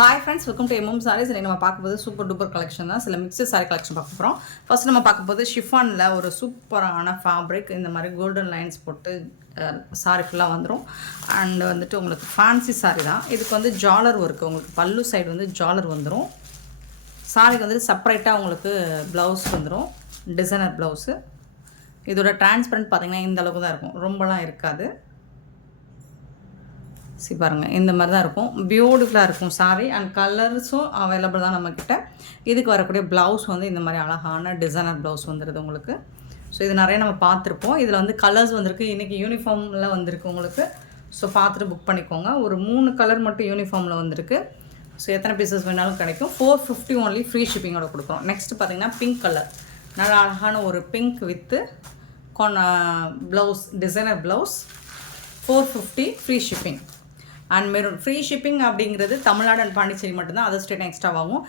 Hi friends, welcome to MM sarees. நம்ம பார்க்கும்போது super duper collection தான். சில மிக்சர் சாரி கலெக்ஷன் பார்க்க போகிறோம். ஃபர்ஸ்ட் நம்ம பார்க்கும்போது ஷிஃபானில் ஒரு சூப்பரான ஃபேப்ரிக், இந்த மாதிரி கோல்டன் லைன்ஸ் போட்டு சாரி ஃபுல்லாக வந்துடும். அண்ட் வந்துட்டு உங்களுக்கு ஃபேன்சி சாரி தான். இதுக்கு வந்து ஜாலர் ஒர்க்கு, உங்களுக்கு பல்லு சைடு வந்து ஜாலர் வந்துடும். சாரிக்கு வந்துட்டு செப்பரேட்டாக உங்களுக்கு ப்ளவுஸ் வந்துடும், டிசைனர் ப்ளவுஸு. இதோட டிரான்ஸ்பரண்ட் பார்த்திங்கன்னா இந்த அளவுக்கு தான் இருக்கும், ரொம்பலாம் இருக்காது. சி பாருங்கள், இந்த மாதிரி தான் இருக்கும். பியூட்டிஃபுல்லாக இருக்கும் சாரி. அண்ட் கலர்ஸும் அவைலபிள் தான் நம்மக்கிட்ட. இதுக்கு வரக்கூடிய ப்ளவுஸ் வந்து இந்த மாதிரி அழகான டிசைனர் ப்ளவுஸ் வந்துடுது உங்களுக்கு. ஸோ இது நிறைய நம்ம பார்த்துருப்போம். இதில் வந்து கலர்ஸ் வந்திருக்கு, இன்றைக்கி யூனிஃபார்மில் வந்திருக்கு உங்களுக்கு. ஸோ பார்த்துட்டு புக் பண்ணிக்கோங்க. ஒரு 3 கலர் மட்டும் யூனிஃபார்மில் வந்திருக்கு. ஸோ எத்தனை பீசஸ் வேணாலும் கிடைக்கும். 450 ஒன்லி ஃப்ரீ ஷிப்பிங்கோட கொடுக்குறோம். நெக்ஸ்ட் பார்த்திங்கன்னா பிங்க் கலர், நல்லா அழகான ஒரு pink with blouse, designer blouse, 450 free shipping. And maroon free shipping அப்படிங்கிறது தமிழ்நாடு அண்ட் பாண்டிச்சேரி மட்டும்தான், அதர் ஸ்டேட் எக்ஸ்ட்ரா ஆகும்.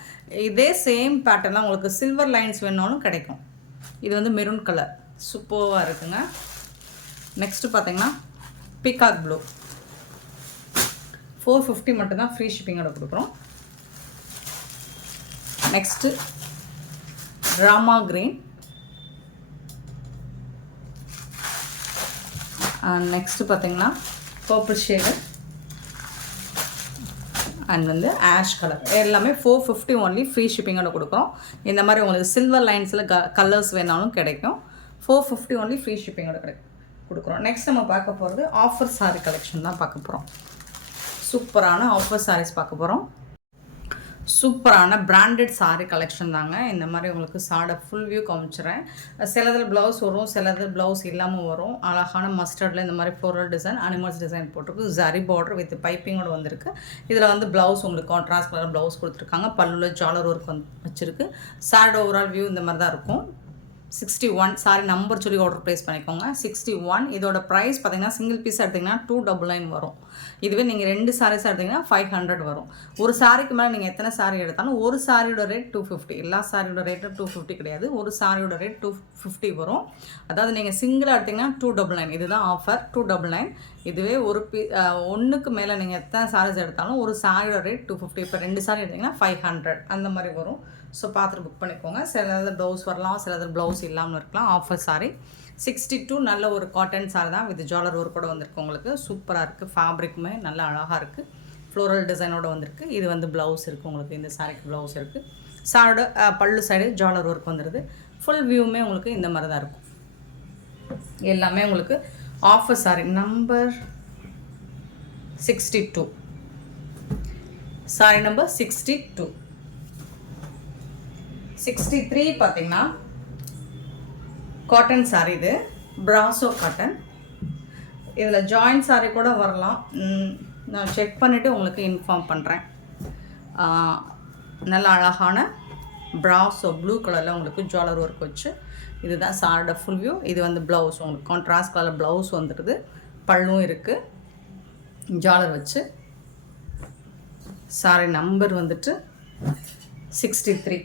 இதே சேம் பேட்டர்லாம் உங்களுக்கு சில்வர் லைன்ஸ் வேணாலும் கிடைக்கும். இது வந்து மெரூன் கலர் சூப்பராக இருக்குங்க. நெக்ஸ்ட்டு பார்த்தீங்கன்னா பீகாக் ப்ளூ, 450 மட்டும்தான் ஃப்ரீ ஷிப்பிங்கோட கொடுக்குறோம். நெக்ஸ்ட்டு ராமா கிரீன், நெக்ஸ்ட்டு பார்த்தீங்கன்னா பர்பிள் ஷேடு அண்ட் வந்து ஆஷ் கலர். எல்லாமே 450 ஒன்லி ஃப்ரீ ஷிப்பிங்கோட கொடுக்குறோம். இந்த மாதிரி உங்களுக்கு சில்வர் லைன்ஸில் கலர்ஸ் வேணாலும் கிடைக்கும். 450 ஒன்லி ஃப்ரீ ஷிப்பிங்கோட கொடுக்குறோம். நெக்ஸ்ட் நம்ம பார்க்க போகிறது ஆஃபர் சாரி கலெக்ஷன் தான் பார்க்க போகிறோம். சூப்பரான ஆஃபர் சாரீஸ் பார்க்க போகிறோம். சூப்பரான பிராண்டட் சாரீ கலெக்ஷன் தாங்க. இந்த மாதிரி உங்களுக்கு சாடை ஃபுல் வியூ காமிச்சிடுறேன். சிலதில் ப்ளவுஸ் வரும், சிலதில் ப்ளவுஸ் இல்லாமல் வரும். அழகான மஸ்டர்டில் இந்த மாதிரி ஃப்ளோரல் டிசைன், அனிமல்ஸ் டிசைன் போட்டிருக்கு. ஜரி பார்டர் வித் பைப்பிங்கோடு வந்திருக்கு. இதில் வந்து ப்ளவுஸ் உங்களுக்கு கான்ட்ராஸ்ட் கலர் ப்ளவுஸ் கொடுத்துருக்காங்க. பல்லுவில் ஜாலர் ஒர்க் வச்சுருக்கு. சாரி ஓவரால் வியூ இந்த மாதிரி தான் இருக்கும். 61 சாரி நம்பர் சொல்லி ஆர்டர் ப்ளேஸ் பண்ணிக்கோங்க. 61. இதோட ப்ரைஸ் பார்த்தீங்கன்னா சிங்கிள் பீஸ் எடுத்திங்கன்னா 299 வரும். இதுவே நீங்கள் 2 சாரீஸ் எடுத்திங்கன்னா 500 வரும். ஒரு சாரிக்கு மேலே நீங்கள் எத்தனை சாரீ எடுத்தாலும் ஒரு சாரியோட ரேட் 250. எல்லா சாரியோட ரேட்டும் 250 கிடையாது. ஒரு சாரியோட ரேட் 250 வரும். அதாவது நீங்கள் சிங்கிளாக எடுத்திங்கன்னா 299. இதுதான் ஆஃபர், 299. இதுவே ஒன்றுக்கு மேலே நீங்கள் எத்தனை சாரீஸ் எடுத்தாலும் ஒரு சாரியோட ரேட் 250. இப்போ 2 சாரி எடுத்திங்கன்னா 500 அந்த மாதிரி வரும். ஸோ பார்த்துட்டு புக் பண்ணிக்கோங்க. சிலதில் ப்ளவுஸ் வரலாம், சிலதில் ப்ளவுஸ் இல்லாமல் இருக்கலாம். Offer sorry 62. நல்ல ஒரு காட்டன் சாரி தான், வித் ஜாலர் ஒர்க் கூட வந்திருக்கு உங்களுக்கு. சூப்பராக இருக்குது. ஃபேப்ரிக்குமே நல்லா அழகாக இருக்குது. ஃப்ளோரல் டிசைனோட வந்திருக்கு. இது வந்து ப்ளவுஸ் இருக்குது உங்களுக்கு. இந்த சாரிக்கு ப்ளவுஸ் இருக்குது. சாரோட பல்லு சைடு ஜாலர் ஒர்க் வந்துடுது. ஃபுல் வியூவுமே உங்களுக்கு இந்த மாதிரி தான் இருக்கும். எல்லாமே உங்களுக்கு offer sorry number 62. Sorry number 62. 63 பார்த்தீங்கன்னா காட்டன் சாரி. இது பிராசோ காட்டன். இதில் ஜாயின்ட் சாரி கூட வரலாம். நான் செக் பண்ணிவிட்டு உங்களுக்கு இன்ஃபார்ம் பண்ணுறேன். நல்ல அழகான பிராசோ ப்ளூ கலரில் உங்களுக்கு ஜாலர் ஒர்க் வச்சு. இதுதான் சாரோட ஃபுல் வியூ. இது வந்து ப்ளவுஸ் உங்களுக்கு கான்ட்ராஸ்ட் கலர் ப்ளவுஸ் வந்துடுது. பல்லும் இருக்குது ஜாலர் வச்சு. சாரி நம்பர் வந்துட்டு 63.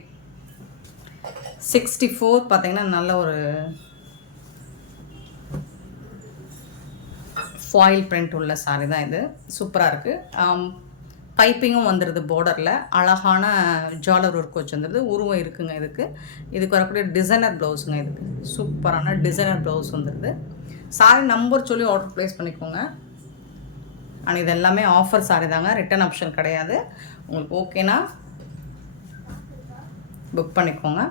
64 பார்த்தீங்கன்னா நல்ல ஒரு ஃபாயில் பிரிண்ட் உள்ள சாரி தான் இது. சூப்பராக இருக்குது. பைப்பிங்கும் வந்துடுது. பார்டரில் அழகான ஜாலர் ஒர்க் வச்சு வந்துடுது. உருவம் இருக்குங்க இதுக்கு. இதுக்கு வரக்கூடிய டிசைனர் ப்ளவுஸுங்க. இதுக்கு சூப்பரான டிசைனர் ப்ளவுஸ் வந்துடுது. சாரி நம்பர் சொல்லி ஆர்டர் ப்ளேஸ் பண்ணிக்கோங்க. ஆனால் இது எல்லாமே ஆஃபர் சாரி தாங்க, ரிட்டன் ஆப்ஷன் கிடையாது. உங்களுக்கு ஓகேனா புக் பண்ணிக்கோங்க.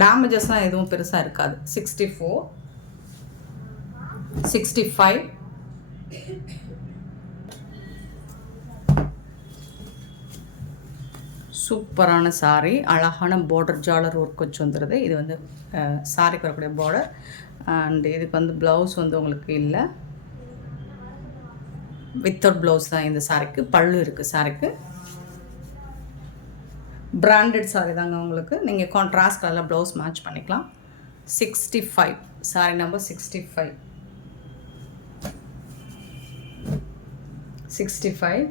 டேமேஜஸ்லாம் எதுவும் பெருசாக இருக்காது. 64, 65, சூப்பரான சாரி. அழகான பார்டர் ஜாலர் ஒர்க் வச்சு வந்துடுது. இது வந்து சாரிக்கு வரக்கூடிய பார்டர். அண்ட் இதுக்கு வந்து ப்ளவுஸ் வந்து உங்களுக்கு இல்லை, வித்தவுட் ப்ளவுஸ் தான் இந்த சாரிக்கு. பல்லு இருக்குது சாரிக்கு. பிராண்டட் சாரி தாங்க உங்களுக்கு. நீங்கள் கான்ட்ராஸ்ட் கலரில் ப்ளவுஸ் மேட்ச் பண்ணிக்கலாம். 65 சாரி நம்பர் 65. 65,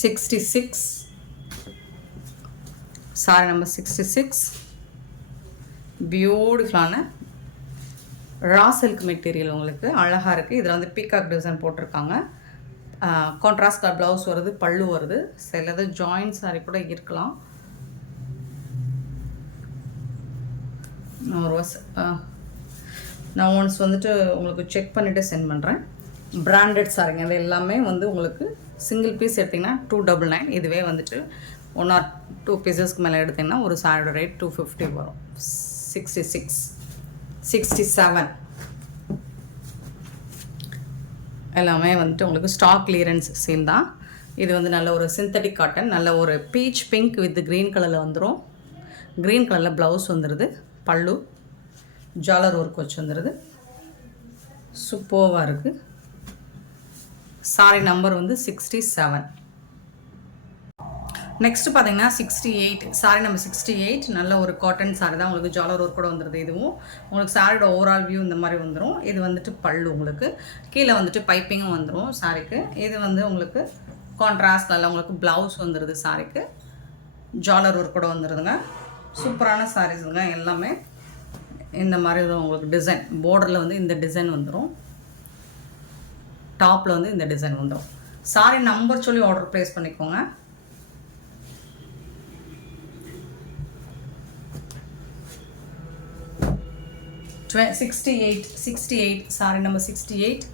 66 sorry number 66. பியூட்டிஃபுல்லான ரா சில்க் மெட்டீரியல் உங்களுக்கு அழகாக இருக்குது. இதில் வந்து பீகாக் டிசைன் போட்டிருக்காங்க. கான்ட்ராஸ்ட் கலர் ப்ளவுஸ் வருது, பல்லு வருது. சிலது ஜாயின்ட் சாரி கூட இருக்கலாம். நான் ஒன்ஸ் வந்துட்டு உங்களுக்கு செக் பண்ணிவிட்டு சென்ட் பண்ணுறேன். பிராண்டட் சாரிங்க இது எல்லாமே வந்து உங்களுக்கு சிங்கிள் பீஸ் எடுத்திங்கன்னா 299. இதுவே வந்துட்டு 1 or 2 பீசஸ்க்கு மேலே எடுத்திங்கன்னா ஒரு சாரியோட ரேட் 250 வரும். 66 67 எல்லாமே வந்துட்டு உங்களுக்கு ஸ்டாக் கிளியரன்ஸ் சேல் தான். இது வந்து நல்ல ஒரு சிந்தட்டிக் காட்டன், நல்ல ஒரு பீச் பிங்க் வித் க்ரீன் கலரில் வந்துடும். க்ரீன் கலரில் ப்ளவுஸ் வந்துடுது, பல்லு ஜாலர் ஒர்க் வச்சு வந்துடுது. சூப்பராக இருக்குது. சாரி நம்பர் வந்து 67. நெக்ஸ்ட்டு பார்த்தீங்கன்னா 68 சாரி நம்பர் 68. நல்ல ஒரு காட்டன் சாரி தான், உங்களுக்கு ஜாலர் ஒர்க் கூட வந்துடுது. இதுவும் உங்களுக்கு சாரியோட ஓவரால் வியூ இந்த மாதிரி வந்துடும். இது வந்துட்டு பல்லு, உங்களுக்கு கீழே வந்துட்டு பைப்பிங்கும் வந்துடும் சாரிக்கு. இது வந்து உங்களுக்கு கான்ட்ராஸ்டில் உங்களுக்கு ப்ளவுஸ் வந்துடுது. சாரிக்கு ஜாலர் ஒர்க் கூட வந்துடுதுங்க. சூப்பரான சாரீஸுங்க எல்லாமே. இந்த மாதிரி உங்களுக்கு டிசைன் பார்டரில் வந்து இந்த டிசைன் வந்துடும், டாப்பில் வந்து இந்த டிசைன் வந்துடும். சாரி நம்பர் சொல்லி ஆர்டர் ப்ளேஸ் பண்ணிக்கோங்க. $68 சாரி நம்பர் 68.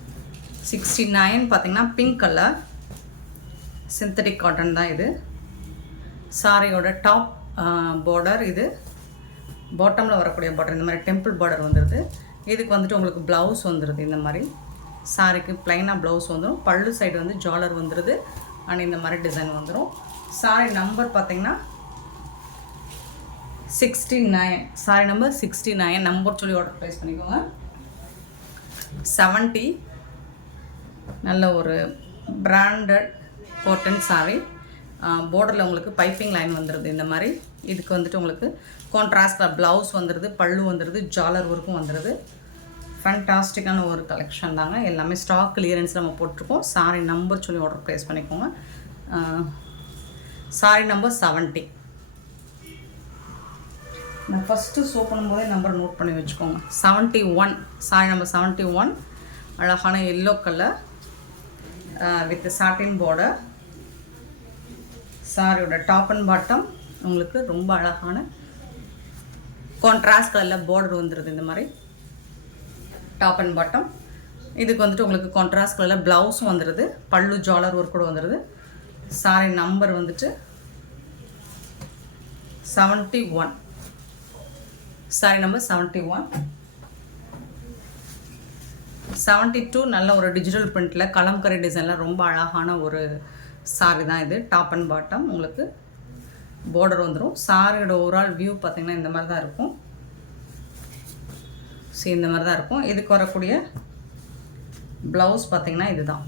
69 பார்த்தீங்கன்னா பிங்க் கலர் சிந்தட்டிக் காட்டன் தான் இது. சாரியோட டாப் பார்டர், இது பாட்டமில் வரக்கூடிய பார்டர் இந்த மாதிரி டெம்பிள் பார்டர் வந்துடுது. இதுக்கு வந்துட்டு உங்களுக்கு ப்ளவுஸ் வந்துடுது. இந்த மாதிரி சாரிக்கு ப்ளைனாக ப்ளவுஸ் வந்துடும். பல்லு சைடு வந்து ஜாலர் வந்துடுது. அண்ட் இந்த மாதிரி டிசைன் வந்துடும். சாரி நம்பர் பார்த்தீங்கன்னா 69. சாரி நம்பர் 69 நம்பர் சொல்லி ஆர்டர் ப்ளேஸ் பண்ணிக்கோங்க. 70 நல்ல ஒரு பிராண்டட் காட்டன் சாரி. பார்டரில் உங்களுக்கு பைப்பிங் லைன் வந்துடுது இந்த மாதிரி. இதுக்கு வந்துட்டு உங்களுக்கு கான்ட்ராஸ்டில் ப்ளவுஸ் வந்துடுது, பல்லு வந்துடுது, ஜாலர் ஒர்க்கும் வந்துடுது. ஃபேண்டாஸ்டிக்கான ஒரு கலெக்ஷன் தாங்க. எல்லாமே ஸ்டாக் கிளியரன்ஸ் நம்ம போட்டிருக்கோம். சாரி நம்பர் சொல்லி ஆர்டர் ப்ளேஸ் பண்ணிக்கோங்க. Sorry number 70. நான் ஃபஸ்ட்டு ஷோ பண்ணும்போதே நம்பர் நோட் பண்ணி வச்சுக்கோங்க. 71 சாரி நம்பர் 71. அழகான yellow colour with satin border. சாரியோட டாப் அண்ட் பாட்டம் உங்களுக்கு ரொம்ப அழகான கான்ட்ராஸ்ட் கலரில் பார்டர் வந்துடுது இந்த மாதிரி டாப் அண்ட் பாட்டம். இதுக்கு வந்துட்டு உங்களுக்கு கான்ட்ராஸ்ட் கலரில் ப்ளவுஸும் வந்துடுது, பல்லு ஜாலர் ஒர்க் கூட வந்துடுது. சாரி நம்பர் வந்துட்டு 71. Sorry number 71. 72 நல்ல ஒரு டிஜிட்டல் பிரிண்டில் கலம்கரை டிசைனில் ரொம்ப அழகான ஒரு சாரி தான் இது. டாப் அண்ட் பாட்டம் உங்களுக்கு பார்டர் வந்துடும். சாரியோட ஓவரால் வியூ பார்த்திங்கன்னா இந்த மாதிரி தான் இருக்கும். சரி, இந்த மாதிரி தான் இருக்கும். இதுக்கு வரக்கூடிய ப்ளவுஸ் பார்த்திங்கன்னா இதுதான்.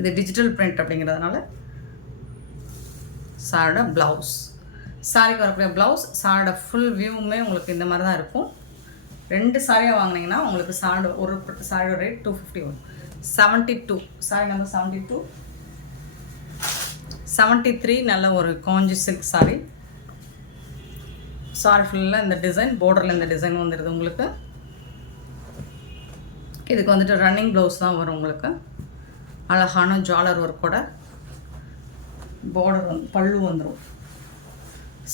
இது டிஜிட்டல் பிரிண்ட் அப்படிங்கிறதுனால சாரோட ப்ளவுஸ், சாரிக்கு வரக்கூடிய ப்ளவுஸ், சாரோட ஃபுல் வியூவுமே உங்களுக்கு இந்த மாதிரி தான் இருக்கும். 2 சாரியாக வாங்கினீங்கன்னா உங்களுக்கு சாரோட ஒரு சாரியோட ரேட் 250 வரும். 72 சாரி நம்பர் 72. 73 நல்ல ஒரு காஞ்சி சில்க் சாரி. சாரி ஃபுல்லாக இந்த டிசைன், பார்டரில் இந்த டிசைன் வந்துடுது உங்களுக்கு. இதுக்கு வந்துட்டு ரன்னிங் ப்ளவுஸ் தான் வரும் உங்களுக்கு. அழகான ஜாலர் ஒர்க்கோட பார்டர் வந்து பல்லு வந்துடும்.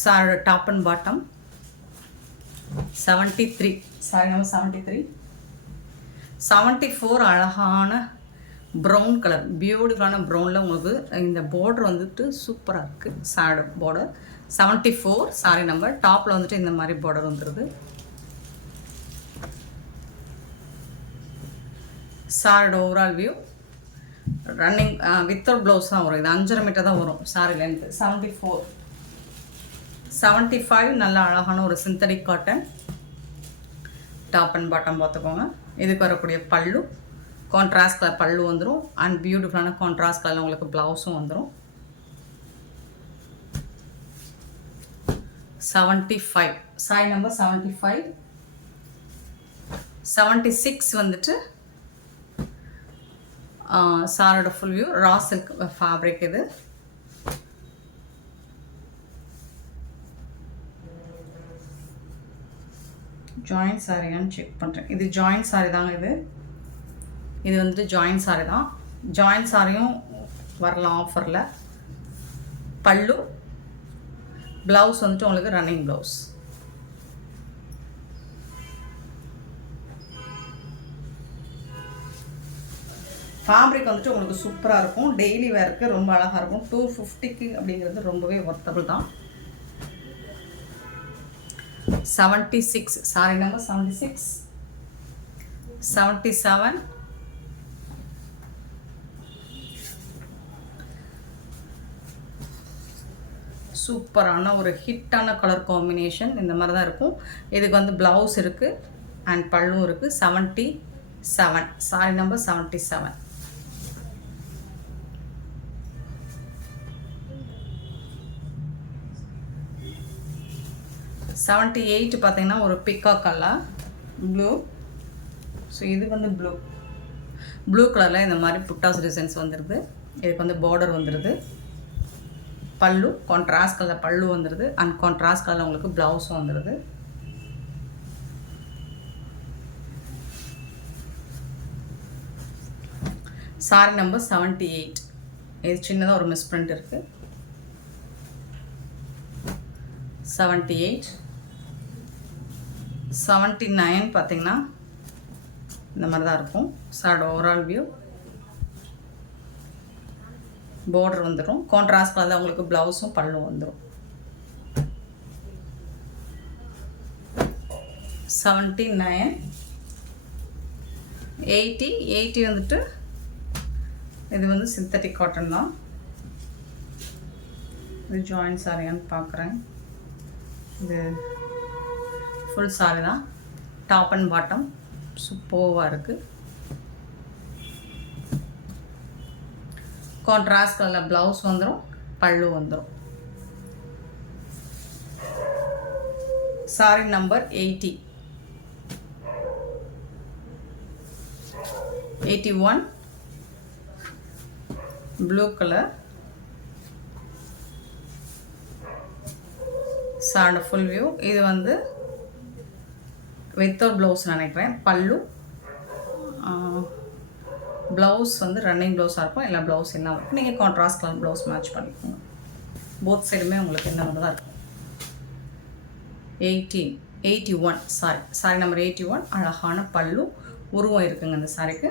சாரோட top and bottom. 73 sorry number 73. 74 அழகான ப்ரௌன் கலர், பியூட்டிஃபுல்லான ப்ரௌனில் உங்களுக்கு இந்த பார்டர் வந்துட்டு சூப்பராக இருக்குது. சாரோட பார்டர் 74 சாரி நம்பர். டாப்பில் வந்துட்டு இந்த மாதிரி பார்டர் வந்துடுது. சாரோட overall view running without blouse தான் வரும். இது 5.5 மீட்டர் தான் வரும் சாரி லென்த்து. 74. 75 நல்ல அழகான ஒரு synthetic cotton. Top and bottom பார்த்துக்கோங்க. இதுக்கு வரக்கூடிய பல்லு கான்ட்ராஸ்ட் கலர் பல்லு வந்துடும். அண்ட் பியூட்டிஃபுல்லான கான்ட்ராஸ்ட் கலரில் உங்களுக்கு ப்ளவுஸும் வந்துடும். 75 சாரி நம்பர் 75. 76 வந்துட்டு சாரோட full view raw silk fabric. இது ஜாயிண்ட் சாரியான்னு செக் பண்ணுறேன். இது ஜாயிண்ட் சாரி தாங்க. இது வந்துட்டு ஜாயிண்ட் சாரி தான். ஜாயிண்ட் சாரியும் வரலாம் ஆஃபரில். பல்லு, ப்ளவுஸ் வந்துட்டு உங்களுக்கு ரன்னிங் ப்ளவுஸ். ஃபேப்ரிக் வந்துட்டு உங்களுக்கு சூப்பராக இருக்கும். டெய்லி வேருக்கு ரொம்ப அழகாக இருக்கும். 250க்கு அப்படிங்கிறது ரொம்பவே ஒர்த்தபிள் தான். 76 சாரி நம்பர் 76, 77, சூப்பரான ஒரு ஹிட்டான கலர் காம்பினேஷன். இந்த மாதிரி தான் இருக்கும். இதுக்கு வந்து ப்ளவுஸ் இருக்குது அண்ட் பல்லும் இருக்குது. 77 சாரி நம்பர் 77. 78 பார்த்தீங்கன்னா ஒரு பிக்கா கலர் ப்ளூ. ஸோ இது வந்து ப்ளூ கலரில் இந்த மாதிரி புட்டாஸ் டிசைன்ஸ் வந்துடுது. இதுக்கு வந்து பார்டர் வந்துடுது. பல்லு கான்ட்ராஸ்ட் கலர் பல்லு வந்துடுது அண்ட் கான்ட்ராஸ்ட் கலரில் உங்களுக்கு ப்ளவுஸும் வந்துடுது. Sorry number 78. இது சின்னதாக ஒரு மிஸ் பிரிண்ட் இருக்குது. 78. 79 பார்த்தீங்கன்னா இந்த மாதிரி தான் இருக்கும். சார் ஓவரால் வியூ பார்டர் வந்துடும். கான்ட்ராஸ்ட் கலரில் உங்களுக்கு ப்ளவுஸும் பல்லும் வந்துடும். 79. 80 வந்துட்டு இது வந்து சிந்தட்டிக் காட்டன் தான். இது ஜாயிண்ட் சாரியான்னு பார்க்குறேன். இது ஃபுல் சாரி தான். டாப் அண்ட் பாட்டம் சூப்பராக இருக்குது. கான்ட்ராஸ்ட் கலரில் ப்ளவுஸ் வந்துடும், பல்லு வந்துடும். Sorry number 80. 81 blue colour. சாரோட ஃபுல் வியூ. இது வந்து வித்தவுட் ப்ளவுஸ் நினைக்கிறேன். பல்லு ப்ளவுஸ் வந்து ரன்னிங் ப்ளவுஸாக இருக்கும். இல்லை ப்ளவுஸ் எல்லாம் இருக்கும். நீங்கள் கான்ட்ராஸ்ட் கலர் ப்ளவுஸ் மேட்ச் பண்ணிக்கோங்க. போத் சைடுமே உங்களுக்கு இந்த மாதிரி தான் இருக்கும். 81 சாரி நம்பர் 81. அழகான பல்லு உருவம் இருக்குங்க இந்த சாரிக்கு.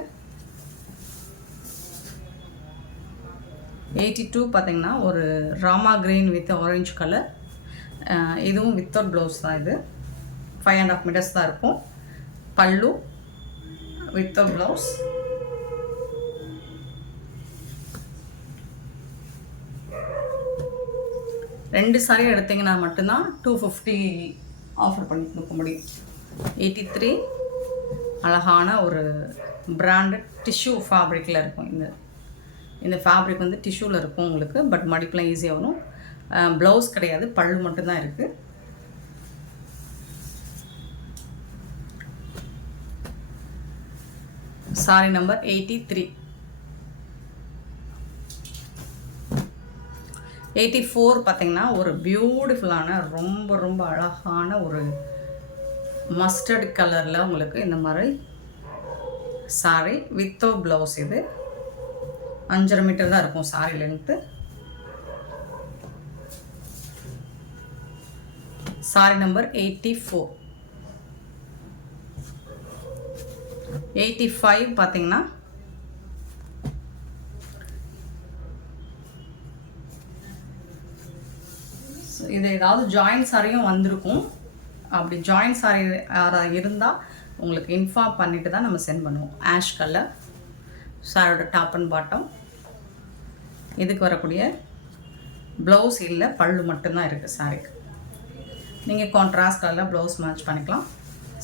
82 பார்த்தீங்கன்னா ஒரு Rama green with orange colour. இதுவும் வித்தவுட் ப்ளவுஸ் தான். இது 5.5 மீட்டர்ஸ் தான் இருக்கும். பல்லு வித்தவுட் ப்ளவுஸ். ரெண்டு சாரி எடுத்திங்கன்னா மட்டும்தான் 250 ஆஃபர் பண்ணி கொடுக்க முடியும். 83 அழகான ஒரு பிராண்டட் டிஷ்யூ ஃபேப்ரிக்கில் இருக்கும். இந்த ஃபேப்ரிக் வந்து டிஷ்யூவில் இருக்கும் உங்களுக்கு. பட் மடிப்பெலாம் ஈஸியாக வரும். ப்ளவுஸ் கிடையாது, பல்லு மட்டும்தான் இருக்குது. Sorry number 83. 84 பார்த்தீங்கன்னா ஒரு பியூட்டிஃபுல்லான ரொம்ப ரொம்ப அழகான ஒரு மஸ்டர்ட் கலரில் உங்களுக்கு இந்த மாதிரி சாரி வித்தவுட் ப்ளவுஸ். இது 5.5 மீட்டர் தான் இருக்கும் சாரி லென்த்து. Sorry number 84. 85 பார்த்தீங்கன்னா இது ஏதாவது ஜாயிண்ட் சாரியும் வந்திருக்கும். அப்படி ஜாயிண்ட் சாரி யாராவது இருந்தால் உங்களுக்கு இன்ஃபார்ம் பண்ணிட்டு தான் நம்ம சென்ட் பண்ணுவோம். ஆஷ் கலர் சாரோட டாப் அண்ட் பாட்டம். இதுக்கு வரக்கூடிய ப்ளவுஸ் இல்லை, பல்லு மட்டும்தான் இருக்குது சாரிக்கு. நீங்கள் கான்ட்ராஸ்ட் கலரில் ப்ளவுஸ் மேட்ச் பண்ணிக்கலாம்.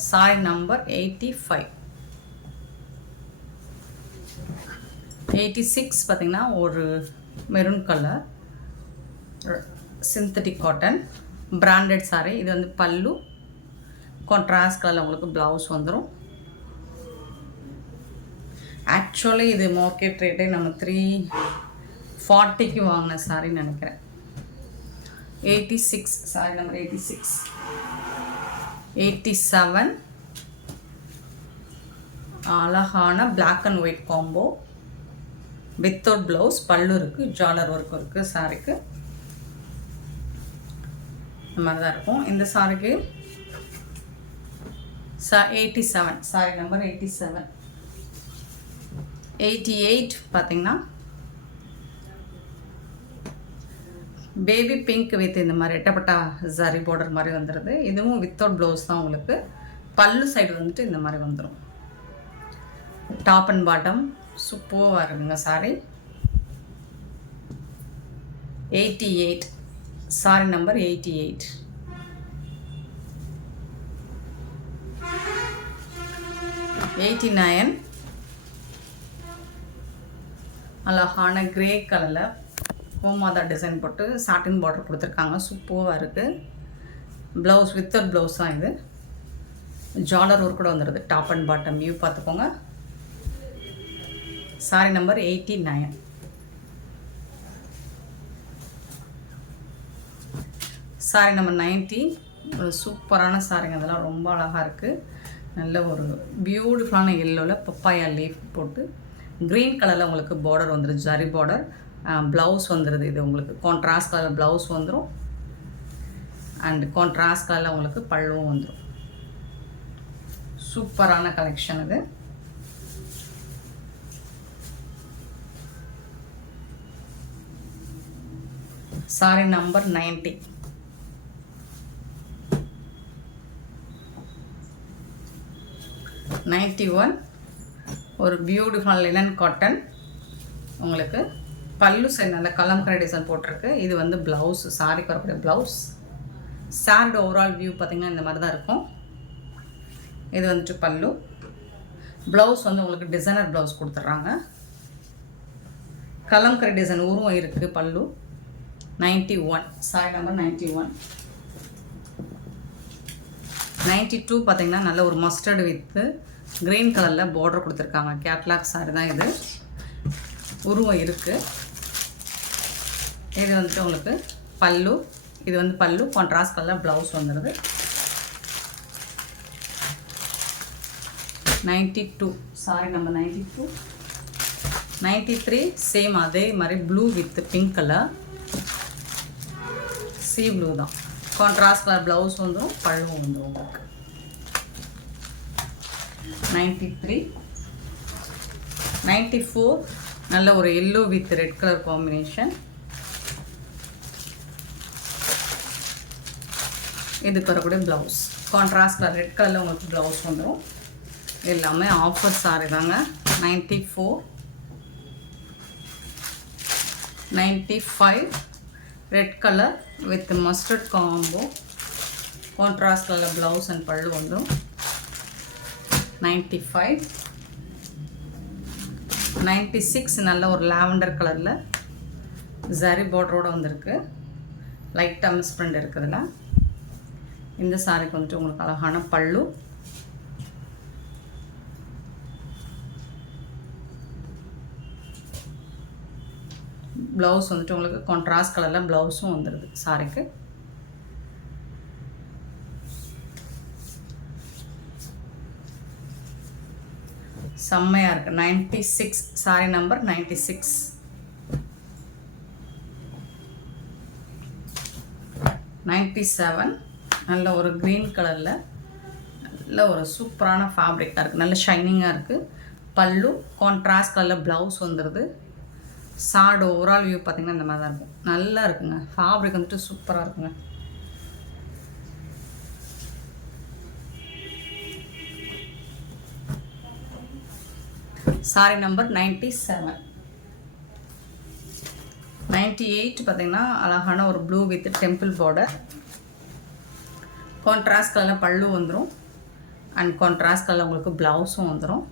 Sorry number 85. 86 பார்த்திங்கன்னா ஒரு maroon colour synthetic cotton branded sorry. இது வந்து பல்லு கான்ட்ராஸ்ட் கலரில் உங்களுக்கு ப்ளவுஸ் வந்துடும். ஆக்சுவலி இது மார்க்கெட் ரேட்டே நம்ம 340க்கு வாங்கின சாரின்னு நினைக்கிறேன். 86 சாரி நம்பர் 86. 87 அழகான black and white combo without blouse, பல்லு இருக்குது, ஜாலர் ஒர்க் இருக்குது. சாரிக்கு இந்த மாதிரி தான் இருக்கும். இந்த சாரிக்கு 87, சாரி நம்பர் 87. 88 பார்த்தீங்கன்னா பேபி பிங்க் வித் இந்த மாதிரி எட்டப்பட்டா ஜரி பார்டர் மாதிரி வந்துடுது. இதுவும் வித்தவுட் ப்ளவுஸ் தான் உங்களுக்கு. பல்லு சைடு வந்துட்டு இந்த மாதிரி வந்துடும். டாப் அண்ட் பாட்டம் சூப்பராக இருக்குங்க சாரி. 88, sorry number 88. 89 அழகான கிரே கலரில் கோமாதா டிசைன் போட்டு சாட்டின் பார்டர் கொடுத்துருக்காங்க. சூப்பராக இருக்குது. ப்ளவுஸ் வித்தவுட் ப்ளவுஸ் தான் இது. ஜாலர் ஒர்க் கூட வந்துடுது. டாப் அண்ட் பாட்டம் வியூ பார்த்துக்கோங்க. Sorry number 89. Sorry number 90. ஒரு சூப்பரான சாரிங்க. அதெல்லாம் ரொம்ப அழகாக இருக்குது. நல்ல ஒரு பியூட்டிஃபுல்லான எல்லோவில் பப்பாயா லீஃப் போட்டு க்ரீன் கலரில் உங்களுக்கு பார்டர் வந்துடுது. ஜரி பார்டர். ப்ளவுஸ் வந்துடுது. இது உங்களுக்கு கான்ட்ராஸ்ட் கலரில் ப்ளவுஸ் வந்துடும். அண்ட் கான்ட்ராஸ்ட் கலரில் உங்களுக்கு பல்லுவும் வந்துடும். சூப்பரான கலெக்ஷன் இது. Sorry number 90. 91 ஒரு பியூட்டிஃபுல் லினன் காட்டன். உங்களுக்கு பல்லு சைடு நல்ல கலம்கரை டிசைன் போட்டிருக்கு. இது வந்து ப்ளவுஸ், சாரிக்கு வரக்கூடிய ப்ளவுஸ். சாரியோட ஓவரால் வியூ பார்த்திங்கன்னா இந்த மாதிரி தான் இருக்கும். இது வந்துட்டு பல்லு. ப்ளவுஸ் வந்து உங்களுக்கு டிசைனர் ப்ளவுஸ் கொடுத்துட்றாங்க. கலம்கரை டிசைன் உருவம் இருக்குது பல்லு. 91, சாரி நம்பர் 91. 92 பார்த்திங்கன்னா நல்ல ஒரு மஸ்டர்டு வித்து க்ரீன் கலரில் பார்டர் கொடுத்துருக்காங்க. கேட்லாக் சாரி தான் இது. உருவம் இருக்குது. இது வந்துட்டு உங்களுக்கு பல்லு. இது வந்து பல்லு. கான்ட்ராஸ்ட் கலரில் ப்ளவுஸ் வந்துடுது. 92, சாரி நம்பர் 92. 93 சேம் அதே மாதிரி blue with pink colour. C blue தான். கான்ட்ராஸ்ட் கலர் ப்ளவுஸ் வந்துடும், பல்லுவும் வந்துடும் உங்களுக்கு. 93. 94 நல்ல ஒரு yellow with red colour combination. இதுக்கு வரக்கூடிய ப்ளவுஸ் கான்ட்ராஸ்ட் கலர் ரெட் கலரில் உங்களுக்கு ப்ளவுஸ் வந்துடும். எல்லாமே ஆஃபர் சாரி தாங்க. 94. 95 red colour with mustard combo. Contrast colour blouse and பல்லு வந்துடும். 95. 96 நல்ல ஒரு லாவெண்டர் கலரில் ஜரி பார்டரோடு வந்திருக்கு. லைட்டாக மிஸ் பிரிண்ட் இருக்குதுல்ல. இந்த சாரிக்கு வந்துட்டு உங்களுக்கு அழகான பல்லு. ப்ளவுஸ் வந்துட்டு உங்களுக்கு கான்ட்ராஸ்ட் கலரில் ப்ளவுஸும் வந்துடுது சாரிக்கு. செம்மையாக இருக்குது. 96, சாரி நம்பர் 96. 97 நல்ல ஒரு க்ரீன் கலரில் நல்ல ஒரு சூப்பரான ஃபேப்ரிக்காக இருக்குது. நல்ல ஷைனிங்காக இருக்குது. பல்லு கான்ட்ராஸ்ட் கலரில் ப்ளவுஸ் வந்துடுது. சார்டு ஓவரால் வியூ பார்த்திங்கன்னா இந்த மாதிரி தான் இருக்கும். நல்லா இருக்குங்க. ஃபேப்ரிக் வந்துட்டு சூப்பராக இருக்குங்க. Sorry number 97. 98 பார்த்திங்கன்னா அழகான ஒரு blue with temple border. Contrast கலரில் பல்லு வந்துடும். அண்ட் கான்ட்ராஸ்ட் கலரில் உங்களுக்கு ப்ளவுஸும் வந்துடும்.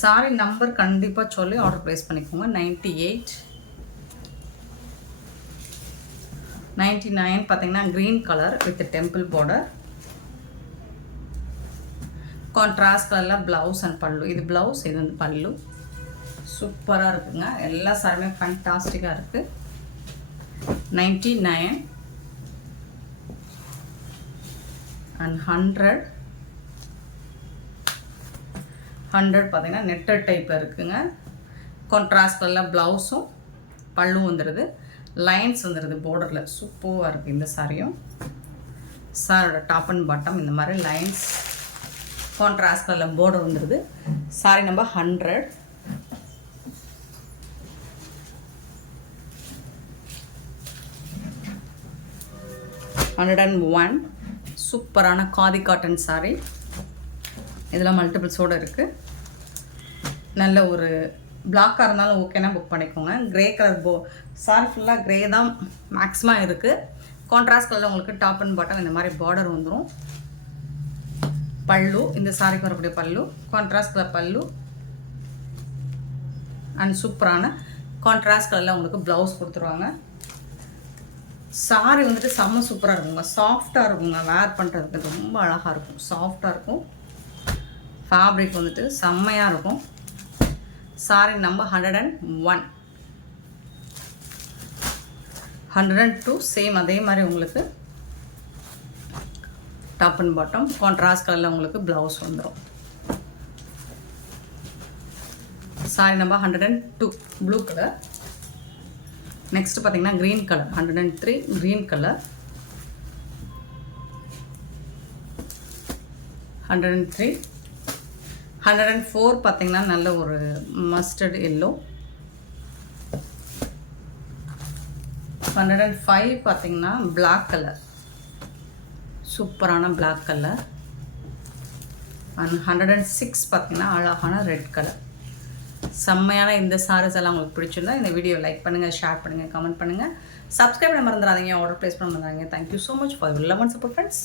சாரி நம்பர் கண்டிப்பாக சொல்லி ஆர்டர் ப்ளேஸ் பண்ணிக்கோங்க. 98. 99 பார்த்திங்கன்னா green colour with temple border. Contrast கலரில் ப்ளவுஸ் அண்ட் பல்லு. இது ப்ளவுஸ், இது வந்து பல்லு. சூப்பராக இருக்குங்க. எல்லா சாரியுமே ஃபேண்டாஸ்டிக்காக இருக்குது. 99. அண்ட் 100 பார்த்தீங்கன்னா நெட்டட் டைப்பில் இருக்குங்க. கான்ட்ராஸ்ட் கலரில் ப்ளவுஸும் பல்லும் வந்துடுது. லைன்ஸ் வந்துடுது பார்டரில். சூப்பராக இருக்குது இந்த சாரியும். சாரோட டாப் அண்ட் பாட்டம் இந்த மாதிரி லைன்ஸ் கான்ட்ராஸ்ட் கலரில் பார்டர் வந்துடுது. Sorry number 100. $101 சூப்பரான காதி காட்டன் சாரி. இதெல்லாம் மல்டிபிள்ஸோடு இருக்குது. நல்ல ஒரு பிளாக்காக இருந்தாலும் ஓகேனா புக் பண்ணிக்கோங்க. க்ரே கலர் சாரி ஃபுல்லாக க்ரே தான் மேக்ஸிமம் இருக்குது. கான்ட்ராஸ்ட் கலரில் உங்களுக்கு டாப் அண்ட் பாட்டம் இந்த மாதிரி பார்டர் வந்துடும். பல்லு இந்த சாரிக்கு வரக்கூடிய பல்லு கான்ட்ராஸ்ட் கலர் பல்லு அண்ட் சூப்பரான கான்ட்ராஸ்ட் கலரில் உங்களுக்கு ப்ளவுஸ் கொடுத்துருவாங்க. சாரி வந்துட்டு செம்ம சூப்பராக இருக்குங்க. சாஃப்டாக இருக்குங்க. வேர் பண்ணுறதுக்கு ரொம்ப அழகாக இருக்கும். சாஃப்டாக இருக்கும். ஃபேப்ரிக் வந்துட்டு செம்மையாக இருக்கும். Sorry number 101. 102 சேம் அதே மாதிரி உங்களுக்கு டாப் அண்ட் பாட்டம் கான்ட்ராஸ்ட் கலரில் உங்களுக்கு ப்ளவுஸ் வந்துடும். Sorry number 102 blue colour. Next பார்த்தீங்கன்னா க்ரீன் கலர் 103 க்ரீன் கலர். 103 104 பார்த்தீங்கன்னா நல்ல ஒரு மஸ்டர்ட் எல்லோ. 105 பார்த்தீங்கன்னா பிளாக் கலர் சூப்பரான பிளாக் கலர். அண்ட் 106 பார்த்தீங்கன்னா அழகான ரெட் கலர். செம்மையான இந்த சாரீஸ் எல்லாம் உங்களுக்கு பிடிச்சிருந்தா இந்த வீடியோ லைக் பண்ணுங்கள், ஷேர் பண்ணுங்கள், கமெண்ட் பண்ணுங்கள், சப்ஸ்கிரைப் பண்ண மறந்துடாதீங்க, ஆர்டர் ப்ளேஸ் பண்ண மறந்துடாதீங்க. Thank you so much for your love and support friends.